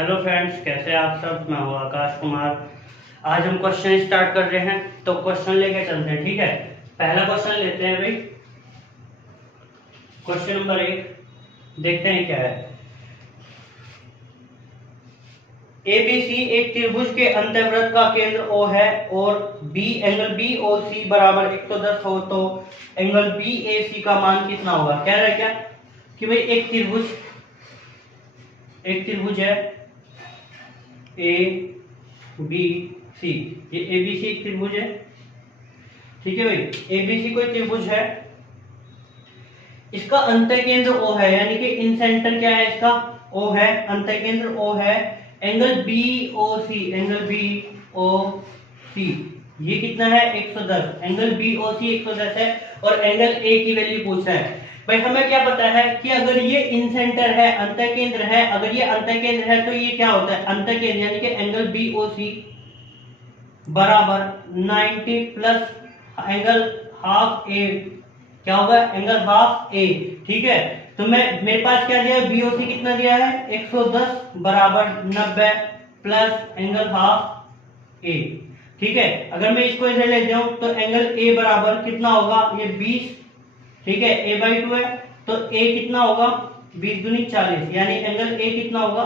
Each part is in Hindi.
हेलो फ्रेंड्स, कैसे हैं आप सब। मैं हूँ आकाश कुमार। आज हम क्वेश्चन स्टार्ट कर रहे हैं, तो क्वेश्चन लेके चलते हैं। ठीक है, पहला क्वेश्चन लेते हैं भाई। क्वेश्चन नंबर 1 देखते हैं क्या है। एबीसी एक त्रिभुज के अंतःवृत्त का केंद्र O है और बी एंगल BOC बराबर 110 हो तो एंगल BAC का मान कितना होगा। कह रहा है क्या कि भाई एक त्रिभुज है ए बी सी। ये एबीसी एक त्रिभुज है। ठीक है भाई, एबीसी कोई त्रिभुज है, इसका अंतःकेंद्र O है, यानी कि इन सेंटर क्या है, इसका O है, अंतःकेंद्र O है। एंगल BOC, एंगल BOC ये कितना है 110। एंगल BOC 110 है और एंगल A की वैल्यू पूछ रहा है। भाई हमें क्या पता है कि अगर ये इन सेंटर है, अंतःकेंद्र है, अगर ये अंतःकेंद्र है तो ये क्या होता है, अंतःकेंद्र यानी कि एंगल BOC बराबर 90 प्लस एंगल हाफ ए, क्या होगा, एंगल हाफ ए। ठीक है, तो मेरे पास क्या दिया है, BOC कितना दिया है 110 बराबर 90 प्लस एंगल हाफ ए। ठीक है, अगर मैं इसको इधर ले जाऊं तो एंगल ए बराबर कितना होगा, ये 20। ठीक है, a/2 है तो a कितना होगा 20 दूनी 40, यानी एंगल a कितना होगा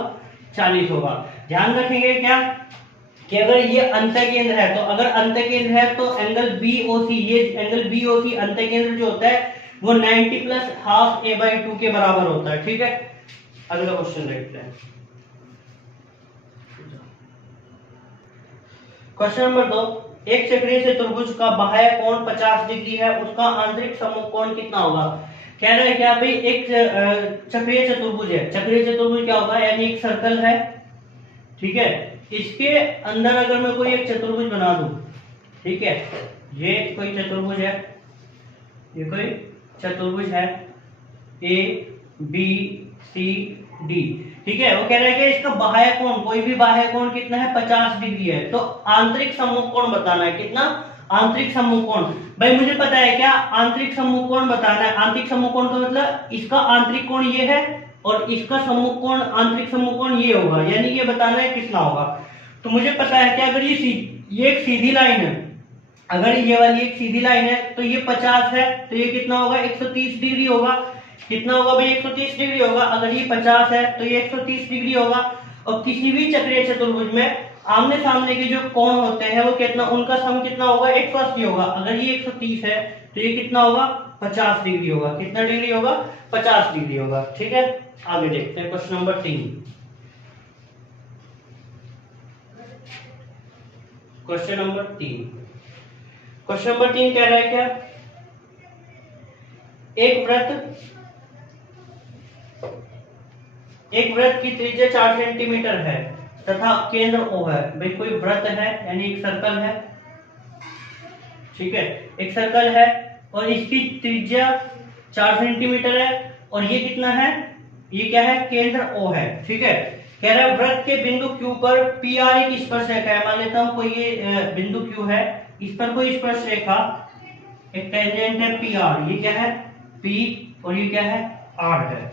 40 होगा। ध्यान रखेंगे क्या कि अगर ये अंतःकेंद्र है, तो अगर अंतःकेंद्र है तो एंगल BOC, ये एंगल BOC अंतःकेंद्र जो होता है वो 90 प्लस हाफ a/2 के बराबर होता है। ठीक है, अगला क्वेश्चन देखते हैं। क्वेश्चन नंबर 2, एक चक्रीय चतुर्भुज का बाह्य कोण 50 डिग्री है, उसका आंतरिक सम्मुख कोण कितना होगा। कह रहा है क्या भाई, एक चक्रीय चतुर्भुज है। चक्रीय चतुर्भुज क्या होगा, यानी एक सर्कल है। ठीक है, इसके अंदर अगर मैं कोई एक चतुर्भुज बना दूं, ठीक है, ये कोई चतुर्भुज है, ये कोई चतुर्भुज है ABCD। ठीक है, वो कह रहा है कि इसका बाह्य कोण, कोई भी बाह्य कोण कितना है 50 डिग्री है, तो आंतरिक सम्मुख कोण बताना है। कितना आंतरिक सम्मुख कोण, भाई मुझे पता है क्या, आंतरिक सम्मुख कोण बताना है। आंतरिक सम्मुख कोण का मतलब इसका आंतरिक कोण ये है और इसका सम्मुख कोण, आंतरिक सम्मुख कोण ये होगा, यानी ये बताना है कितना होगा। तो मुझे पता है कि अगर ये एक सीधी लाइन है, अगर ये वाली एक सीधी लाइन है तो ये 50 है, तो ये कितना होगा 130 डिग्री होगा। कितना होगा भाई 130 डिग्री होगा। अगर ये 50 है तो ये 130 डिग्री होगा। और किसी भी चक्रीय चतुर्भुज में आमने सामने के जो कोण होते हैं वो कितना, उनका सम कितना होगा 180 होगा। अगर ये 130 है तो ये कितना होगा 50 डिग्री होगा। कितना डिग्री होगा 50 डिग्री होगा। ठीक है, आगे देखते हैं क्वेश्चन नंबर 3। क्वेश्चन नंबर 3 कह रहा है क्या, एक वृत्त की त्रिज्या 4 सेंटीमीटर है तथा केंद्र O है। भाई कोई वृत्त है, यानी एक सर्कल है। ठीक है, एक सर्कल है और इसकी त्रिज्या 4 सेंटीमीटर है और ये कितना है, ये क्या है, केंद्र O है। ठीक है, कह रहा है वृत्त के बिंदु Q पर PR एक स्पर्शरेखा है। मान लेता हूं कोई ये बिंदु Q है, इस पर कोई स्पर्शरेखा, एक टेंजेंट है PR, ये क्या है P और ये क्या है R है।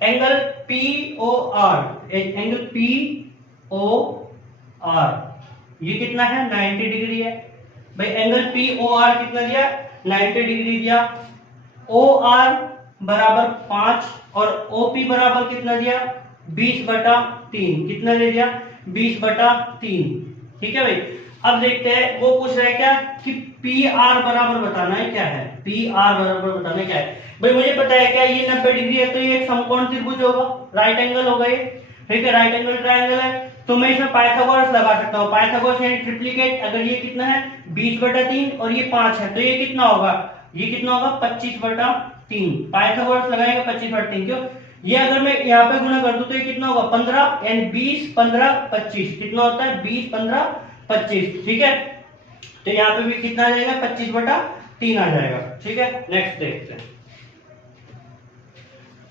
एंगल POR, एंगल POR ये कितना है 90 डिग्री है। भाई एंगल POR कितना दिया 90 डिग्री दिया। OR बराबर 5 और OP बराबर कितना दिया 20/3। कितना दे दिया 20/3। ठीक है भाई, अब देखते हैं वो पूछ रहा है क्या कि PR बराबर बताना है क्या है, PR बराबर बताना है क्या है। भाई मुझे पता है क्या, ये 90 डिग्री है तो ये एक समकोण त्रिभुज होगा, राइट एंगल होगा ये। ठीक है, राइट एंगल ट्रायंगल है, तो मैं इसमें पाइथागोरस लगा सकता हूँ। पाइथागोरस यानी ट्रिप्लिकेट, अगर ये कितना है 20/3 और ये 5 है तो ये कितना होगा, ये कितना होगा 25/3। पाइथागोरस लगाएंगे 25/3, क्यों, ये अगर मैं यहाँ पे गुणा कर दूं तो ये कितना होगा 15, यानी 20 15 25 कितना होता है 20 15 25। ठीक है, तो यहाँ पे भी कितना आ जाएगा 25/3 आ जाएगा। ठीक है, नेक्स्ट देखते हैं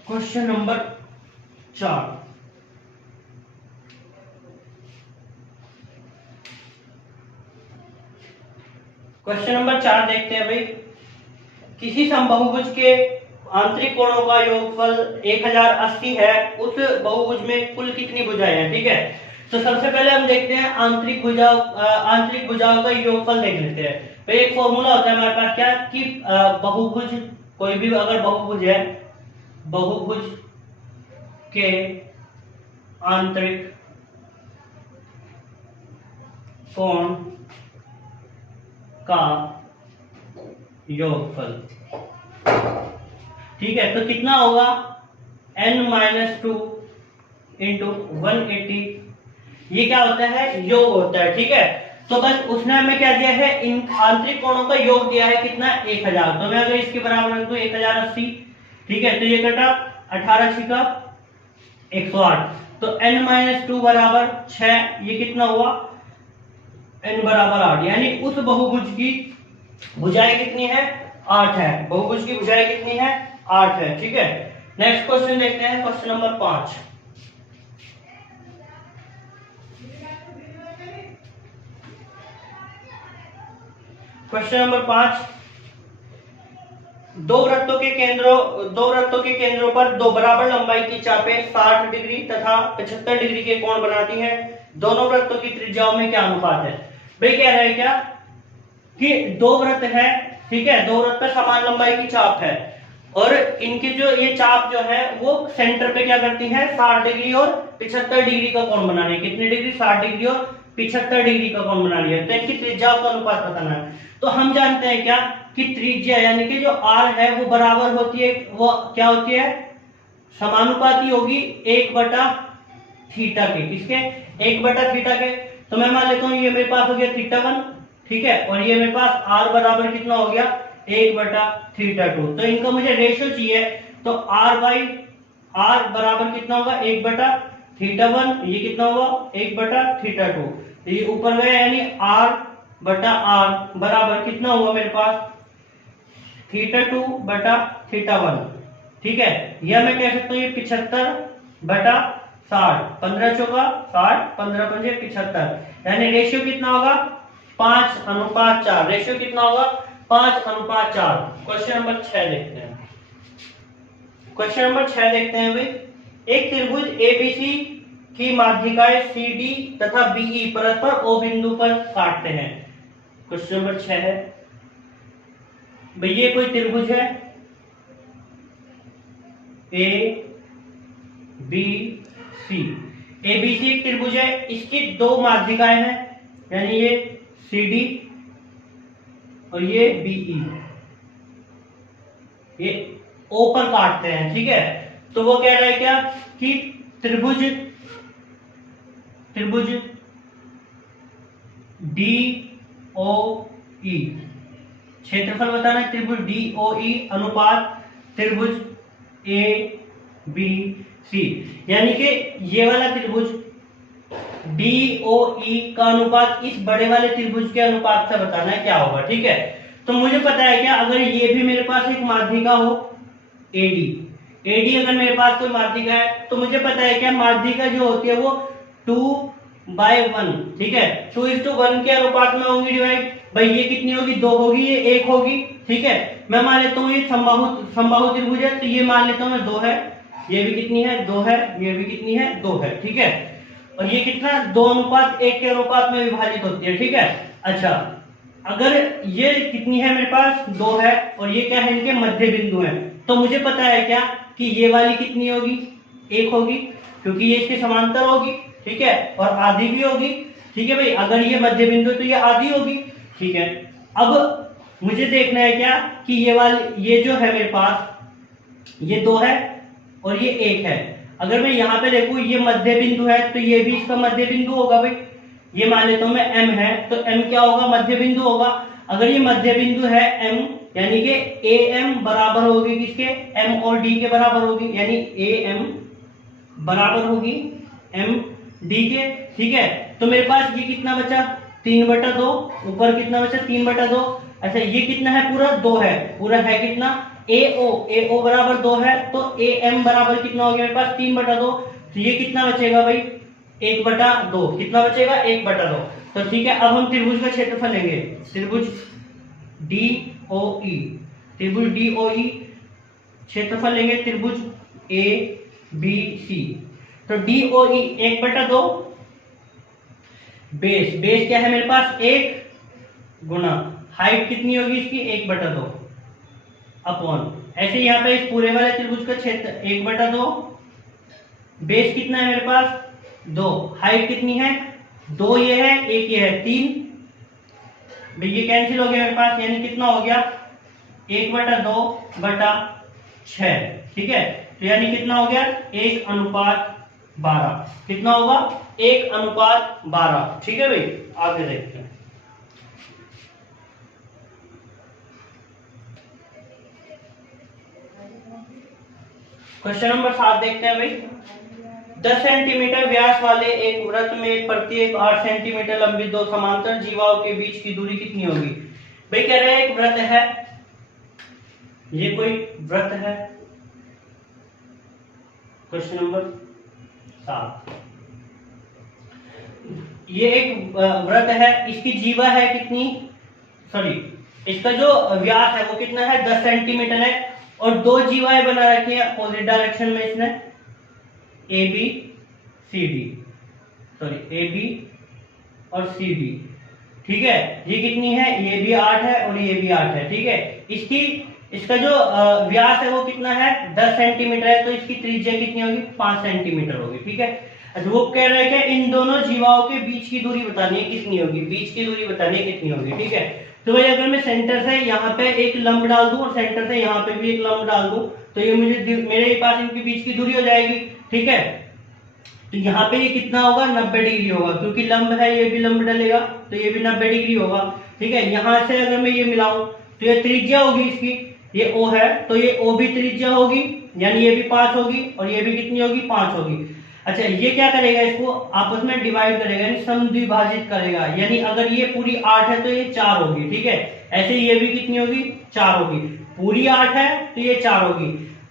क्वेश्चन नंबर 4। क्वेश्चन नंबर 4 देखते हैं भाई, किसी समबाहुभुज के आंतरिक कोणों का योगफल 1080 है, उस बहुभुज में कुल कितनी भुजाएं हैं। ठीक है, तो सबसे पहले हम देखते हैं आंतरिक भुजाओं का योगफल देख लेते हैं। तो एक फॉर्मूला होता है हमारे पास क्या कि बहुभुज, कोई भी अगर बहुभुज है, बहुभुज के आंतरिक कोण का योगफल। ठीक है, तो कितना होगा n-2 इंटू 180। ये क्या होता है, योग होता है। ठीक है, तो बस उसने हमें क्या दिया है, इन आंतरिक कोणों का योग दिया है कितना, 1000। तो मैं अगर इसके बराबर रख दूं 1080, ठीक है, तो ये कटा 18 छिका 108, तो n-2 बराबर 6, ये कितना हुआ, n बराबर 8, यानी उस बहुभुज की भुजाएं कितनी है, 8 है। बहुभुज की भुजाएं कितनी है, 8 है। ठीक है, नेक्स्ट क्वेश्चन देखते हैं, क्वेश्चन नंबर 5। क्वेश्चन नंबर 5, दो वृत्तों के केंद्रों पर दो बराबर लंबाई की चापें 60 डिग्री तथा 75 डिग्री के कोण बनाती हैं। दोनों वृत्तों की त्रिज्याओं में क्या अनुपात है। भाई कह रहा है क्या कि दो वृत्त है, ठीक है, दो वृत्त पर समान लंबाई की चाप है और इनकी जो ये चाप जो है वो सेंटर पे क्या करती है, 60 डिग्री और 75 डिग्री का कोण बना रही है। कितनी डिग्री, 60 डिग्री और 75 डिग्री का कोण बना रही है। तो इनकी त्रिज्याओं का अनुपात बताना है। तो हम जानते हैं क्या कि त्रिज्या यानी कि जो r है वो बराबर होती है, वो क्या होती है, समानुपाती होगी 1/थीटा के। किसके, 1/थीटा के। तो मैं मान लेता हूँ ये मेरे पास हो गया θ1, ठीक है, और ये मेरे पास r बराबर कितना हो गया, 1/θ2। तो इनका मुझे रेशियो चाहिए, तो r बराबर कितना होगा, 1/θ1, ये कितना होगा, 1/θ2। तो ये ऊपर गया, यानी r बराबर कितना हुआ मेरे पास, θ2/θ1। ठीक है, यह मैं कह सकता हूँ ये 75/60, 15 चौका 60, 15 पंजे 75, यानी रेशियो कितना होगा, 5:4। रेशियो कितना होगा, 5:4। क्वेश्चन नंबर 6 देखते हैं। क्वेश्चन नंबर 6 देखते हैं भाई, एक त्रिभुज एबीसी की माध्यिकाएं CD तथा BE परस्पर O बिंदु पर काटते हैं। क्वेश्चन नंबर 6 है भाई, ये कोई त्रिभुज है ABC, ABC एक त्रिभुज है, इसकी दो माध्यिकाएं हैं, यानी ये CD और ये BE, ये O पर काटते हैं। ठीक है, तो वो कह रहा है क्या कि त्रिभुज DOE, क्षेत्रफल बताना है, त्रिभुज DOE अनुपात त्रिभुज ABC, यानी कि ये वाला त्रिभुज DOE का अनुपात इस बड़े वाले त्रिभुज के अनुपात से बताना है क्या होगा। ठीक है, तो मुझे पता है क्या, अगर ये भी मेरे पास एक माध्यिका हो AD अगर मेरे पास कोई माध्यिका है, तो मुझे पता है क्या, माध्यिका जो होती है वो 2/1, ठीक है, 2:1 के अनुपात में होंगी डिवाइड। भाई ये कितनी होगी, 2 होगी, ये 1 होगी। ठीक है, मैं मान लेता हूँ ये समबाहु त्रिभुज है, तो ये मान लेता हूँ मैं 2 है, ये भी कितनी है, 2 है, ये भी कितनी है, 2 है। ठीक है, और ये कितना, 2:1 के अनुपात में विभाजित होती है। ठीक है, अच्छा, अगर ये कितनी है मेरे पास, 2 है, और ये क्या है, इनके मध्य बिंदु है, तो मुझे पता है क्या कि ये वाली कितनी होगी, 1 होगी, क्योंकि ये इसके समांतर होगी। ठीक है, और आधी भी होगी। ठीक है भाई, अगर ये मध्य बिंदु तो ये आधी होगी। ठीक है, अब मुझे देखना है क्या कि ये जो है मेरे पास, ये 2 है और ये 1 है। अगर मैं यहाँ पे देखूं, ये मध्य बिंदु है, तो ये भी इसका मध्य बिंदु होगा भाई। ये मान लेता हूं मैं M है, तो M क्या होगा, मध्य बिंदु होगा। अगर ये मध्य बिंदु है M, यानी कि AM बराबर होगी किसके, M और D के बराबर होगी, यानी AM बराबर होगी MD के। ठीक है, तो मेरे पास ये कितना बचा, 3/2, ऊपर कितना बचा, 3/2। अच्छा, ये कितना है, पूरा 2 है, पूरा है कितना, AO बराबर 2 है, तो AM बराबर कितना हो गया मेरे पास, 3/2। तो ये कितना बचेगा भाई, 1/2। कितना बचेगा, 1/2। तो ठीक है, अब हम त्रिभुज का क्षेत्रफल लेंगे, त्रिभुज DOE क्षेत्रफल लेंगे त्रिभुज ए बी सी, तो DOE 1/2, बेस क्या है मेरे पास 1 गुना हाइट कितनी होगी इसकी 1/2 अपॉन, ऐसे यहाँ पे इस पूरे वाले त्रिभुज का क्षेत्र 1/2, बेस कितना है मेरे पास 2, हाइट कितनी है 2 ये है 1 ये है 3, भाई ये कैंसिल हो गया मेरे पास, यानी कितना हो गया 1/2/6, ठीक है। तो यानी कितना हो गया 1:12, कितना होगा 1:12, ठीक है भाई। आगे देखते हैं, क्वेश्चन नंबर 7 देखते हैं भाई। 10 सेंटीमीटर व्यास वाले एक वृत्त में प्रत्येक 8 सेंटीमीटर लंबी दो समांतर जीवाओं के बीच की दूरी कितनी होगी। भाई कह रहे हैं एक वृत्त है, ये कोई वृत्त है, क्वेश्चन नंबर 7, ये एक वृत्त है, इसकी जीवा है कितनी, सॉरी इसका जो व्यास है वो कितना है 10 सेंटीमीटर है, और दो जीवाएं बना रखी है अपोजिट डायरेक्शन में इसने A B C D, sorry A B और सी डी, ठीक है। ये कितनी है, ये भी 8 है और ये भी 8 है, ठीक है। इसका जो व्यास है वो कितना है 10 सेंटीमीटर है, तो इसकी त्रिज्या कितनी होगी 5 सेंटीमीटर होगी, ठीक है। अच्छा वो कह रहे हैं कि इन दोनों जीवाओं के बीच की दूरी बतानी है कितनी होगी, बीच की दूरी बतानी है कितनी होगी, ठीक है। तो भाई अगर मैं सेंटर से यहाँ पे एक लंब डाल दूं और सेंटर से यहाँ पे भी एक लंब डाल दूं, तो ये मुझे मेरे पास इनके बीच की दूरी हो जाएगी, ठीक है। तो यहाँ पे ये कितना होगा 90 डिग्री होगा, क्योंकि लंब है, ये भी लंब डलेगा तो ये भी 90 डिग्री होगा, ठीक है। यहाँ से अगर मैं ये मिलाऊं तो ये त्रिज्या होगी इसकी, ये O है तो ये O भी त्रिज्या होगी, यानी ये भी 5 होगी और ये भी कितनी होगी 5 होगी। अच्छा ये क्या करेगा, इसको आपस में डिवाइड करेगा, यानी समद्विभाजित करेगा, यानी अगर ये पूरी 8 है तो ये 4 होगी, ठीक है। ऐसे ये भी कितनी होगी 4 होगी, पूरी 8 है तो ये 4 होगी।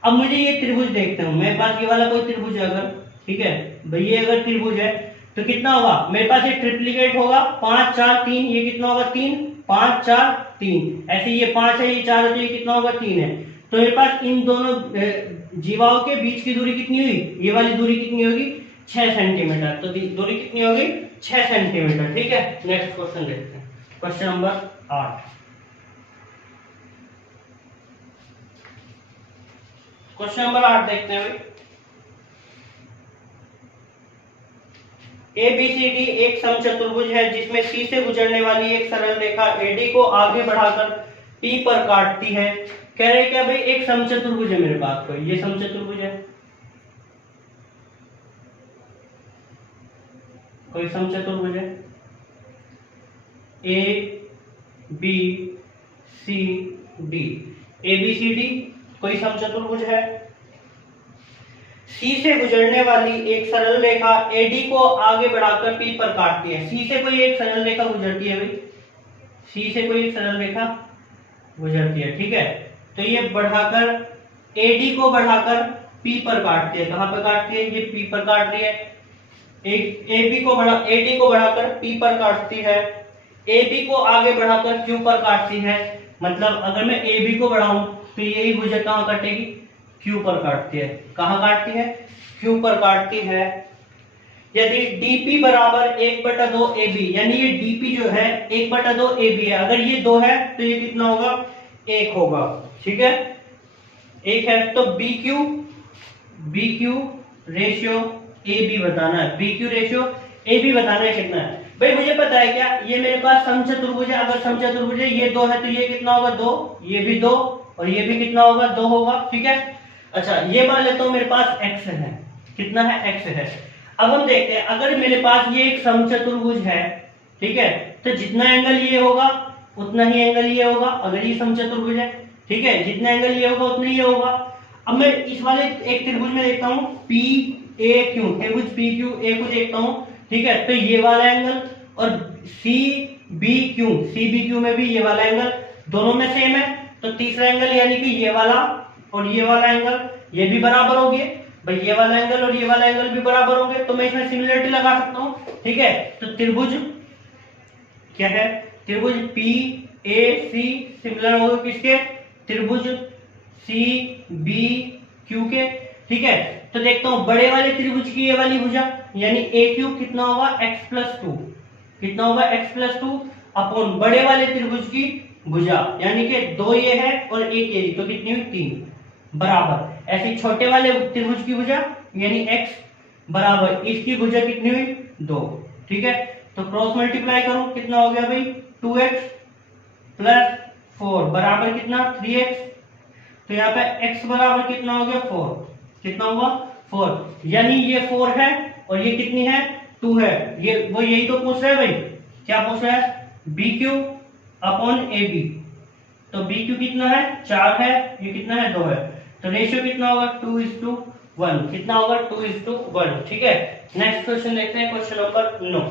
अब मुझे ये त्रिभुज देखते हूँ, मेरे पास ये वाला कोई त्रिभुज है अगर, ठीक है भाई, ये अगर त्रिभुज है तो कितना होगा मेरे पास, ये ट्रिप्लिकेट होगा 5 4 3, ये कितना होगा 3 5 4 3, ऐसे ये 5 है ये 4 है तो ये कितना होगा 3 है। तो मेरे पास इन दोनों जीवाओं के बीच की दूरी कितनी हुई, ये वाली दूरी कितनी होगी 6 सेंटीमीटर, तो दूरी कितनी होगी 6 सेंटीमीटर, ठीक है। नेक्स्ट क्वेश्चन देखते हैं, क्वेश्चन नंबर 8, क्वेश्चन नंबर 8 देखते हैं भाई। ABCD एक समचतुर्भुज है जिसमें C से गुजरने वाली एक सरल रेखा AD को आगे बढ़ाकर P पर काटती है। कह रहे क्या भाई, एक समचतुर्भुज है मेरे पास कोई, ये समचतुर्भुज है, कोई समचतुर्भुज है A B C D, ABCD कोई समचतुर्भुज है। C से गुजरने वाली एक सरल रेखा AD को आगे बढ़ाकर P पर काटती है। C से कोई एक सरल रेखा गुजरती है भाई, C से कोई एक सरल रेखा गुजरती है, ठीक है। तो ये बढ़ाकर AD को बढ़ाकर P पर काटती है, कहां पर काटती है, ये P पर काट रही है। एक AD को बढ़ाकर P पर काटती है, AB को आगे बढ़ाकर Q पर काटती है। मतलब अगर मैं AB को बढ़ाऊं तो यही भुजा कहां काटेगी, Q पर काटती है, कहां काटती है Q पर काटती है। यदि DP बराबर 1/2 AB, यानी ये DP जो है 1/2 AB है, अगर ये 2 है तो ये कितना होगा 1 होगा, ठीक है 1 है। तो BQ रेशियो AB बताना है, BQ रेशियो AB बताना है कितना है भाई, मुझे पता है क्या, ये मेरे पास समचतुर्भुज है, अगर समचतुर्भुज है ये 2 है तो ये कितना होगा 2, ये भी 2 और ये भी कितना होगा 2 होगा, ठीक है। अच्छा ये मान लेता हूं मेरे पास x है, कितना है x है। अब हम देखते हैं अगर मेरे पास ये एक समचतुर्भुज है, ठीक है, तो जितना एंगल ये होगा उतना ही एंगल ये होगा, अगर ये समचतुर्भुज है, ठीक है, जितना एंगल ये होगा उतना ही ये होगा। अब मैं इस वाले एक त्रिभुज में देखता हूँ PAQ, त्रिभुज PQA को देखता हूँ, ठीक है, तो ये वाला एंगल और CBQ में भी ये वाला एंगल दोनों में सेम है, तो तीसरा एंगल यानी कि ये वाला और ये वाला एंगल ये भी बराबर होंगे भाई, ये वाला एंगल और ये वाला एंगल भी बराबर होंगे, तो मैं इसमें सिमिलरिटी लगा सकता हूँ, ठीक है। तो त्रिभुज क्या है, त्रिभुज PAC सिमिलर होगा किसके, त्रिभुज सी बी क्यू के। ठीक है, तो देखता हूं बड़े वाले त्रिभुज की ये वाली भुजा यानी ए क्यू कितना होगा x+2, कितना होगा x+2 अपॉन बड़े वाले त्रिभुज की भुजा यानी कि 2 ये है और 1 ये, तो कितनी हुई 3 बराबर। ऐसे छोटे वाले त्रिभुज की भुजा यानी x बराबर इसकी भुजा कितनी हुई 2। ठीक है, तो क्रॉस मल्टीप्लाई करो कितना हो गया भाई 2x प्लस 4 बराबर कितना 3x। तो यहाँ पे x बराबर कितना हो गया 4, कितना हुआ 4, यानी ये 4 है और ये कितनी है 2 है। ये वो यही तो पूछ रहा है भाई, क्या पूछ रहा है B Q upon A B. तो बी क्यू कितना है 4 है, ये कितना है 2 है, तो रेशियो कितना होगा 2:1, कितना होगा 2:1। ठीक है, नेक्स्ट क्वेश्चन देखते हैं, क्वेश्चन नंबर 9।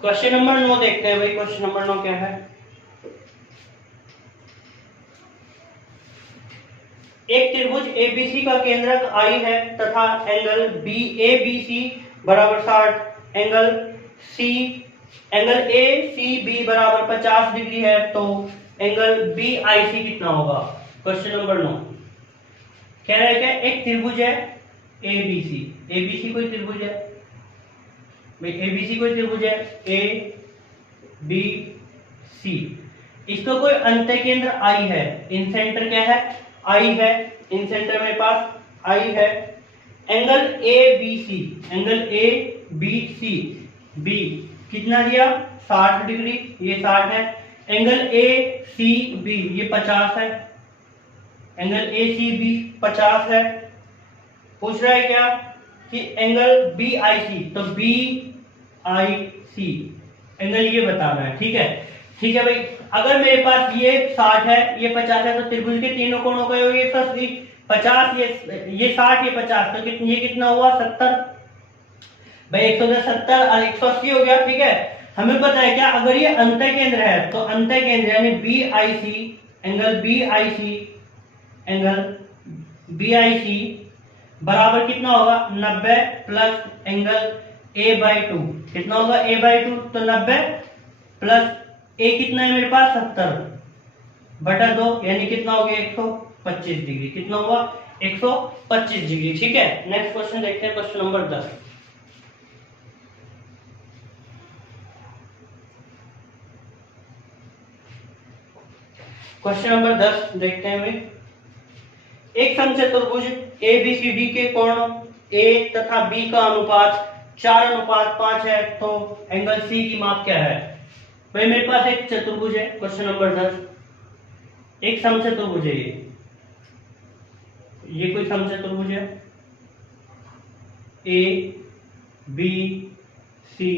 क्वेश्चन नंबर 9 देखते हैं भाई, क्वेश्चन नंबर 9 क्या है। एक त्रिभुज एबीसी का केंद्रक आई है तथा angle B A B C बराबर 60, एंगल ए सी बी बराबर 50 डिग्री है, तो एंगल बी आई सी कितना होगा। क्वेश्चन नंबर 9 कह रहा है क्या, एक त्रिभुज है एबीसी, एबीसी कोई त्रिभुज है भाई, एबीसी कोई त्रिभुज है ए बी सी, इसका कोई अंत्य केंद्र आई है, इन सेंटर क्या है आई है, इन सेंटर मेरे पास आई है। Angle A B C, angle A B C, B कितना दिया 60 डिग्री, ये 60 है। एंगल ए सी बी ये 50 है, एंगल ए सी बी 50 है। पूछ रहा है क्या कि एंगल बी आई सी, तो बी आई सी एंगल ये बताना है। ठीक है, ठीक है भाई, अगर मेरे पास ये 60 है ये 50 है, तो त्रिभुज के तीनों कोण हो गए, ये 180, 50 ये 60 ये 50, तो ये कितना हुआ 70 भाई, 110 70 और 180 हो गया। ठीक है, हमें पता है क्या, अगर ये अंत्य केंद्र है तो अंत्य केंद्र यानी B I C, angle B I C, angle B I C बराबर कितना होगा 90 प्लस एंगल a/2, कितना होगा a/2, तो 90 प्लस a कितना है मेरे पास 70/2 यानी कितना हो गया 125 डिग्री, कितना हुआ 125 डिग्री। ठीक है, नेक्स्ट क्वेश्चन देखते हैं, क्वेश्चन नंबर 10। क्वेश्चन नंबर 10 देखते हैं भाई, एक समचतुर्भुज एबीसीडी के कोण ए तथा बी का अनुपात 4:5 है, तो एंगल सी की माप क्या है। भाई मेरे पास एक चतुर्भुज है, क्वेश्चन नंबर 10, एक समचतुर्भुज है, ये कोई समचतुर्भुज है ए बी सी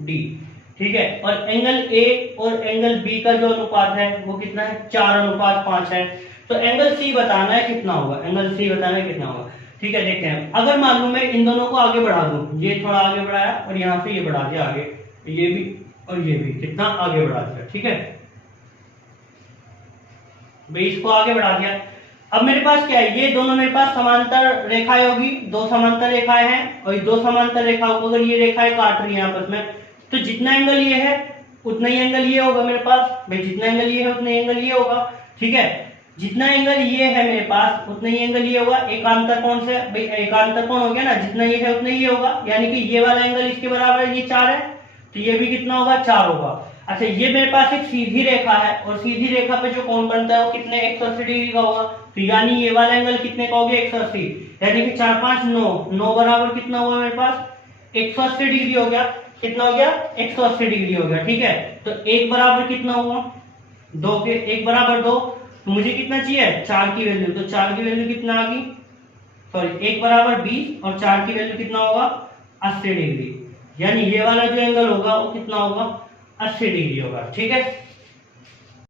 डी। ठीक है, और एंगल ए और एंगल बी का जो अनुपात है वो कितना है 4:5 है, तो एंगल सी बताना है कितना होगा, एंगल सी बताना है कितना होगा। ठीक है, देखते हैं, अगर मान लो मैं इन दोनों को आगे बढ़ा दूं, ये थोड़ा आगे बढ़ाया और यहाँ से ये बढ़ा दिया आगे, ये भी और ये भी कितना आगे बढ़ा दिया। ठीक है भाई, इसको आगे बढ़ा दिया। अब मेरे पास क्या है, ये दोनों मेरे पास समांतर रेखाएं होगी, दो समांतर रेखाएं हैं, और दो समांतर रेखाओं को अगर ये रेखाएं काट रही है आपस में, तो जितना एंगल ये है उतना ही एंगल ये होगा मेरे पास भाई, जितना एंगल ये है उतना ही एंगल ये होगा। ठीक है, जितना एंगल ये है मेरे पास उतना ही एंगल ये होगा। एकांतर कोण से भाई, एकांतर कोण हो गया ना, जितना ये है उतना ही ये होगा, यानी कि ये वाला एंगल इसके बराबर है, ये 4 है, तो ये भी कितना होगा 4 होगा। अच्छा, ये मेरे पास एक सीधी रेखा है और सीधी रेखा पे जो कोण बनता है वो कितने 180 डिग्री का होगा, तो यानी ये वाला एंगल कितने का हो गया 180, यानी कि 4 5 9 बराबर कितना हुआ मेरे पास 180 डिग्री हो गया, कितना हो गया 180 डिग्री हो गया। ठीक है, तो एक बराबर कितना हुआ 2 के, एक बराबर 2, तो मुझे कितना चाहिए 4 की वैल्यू, तो 4 की वैल्यू कितना आ गई, सॉरी 1 बराबर 20 और 4 की वैल्यू कितना होगा 80 डिग्री, यानी ये वाला जो एंगल होगा वो कितना होगा 80 डिग्री होगा। ठीक है,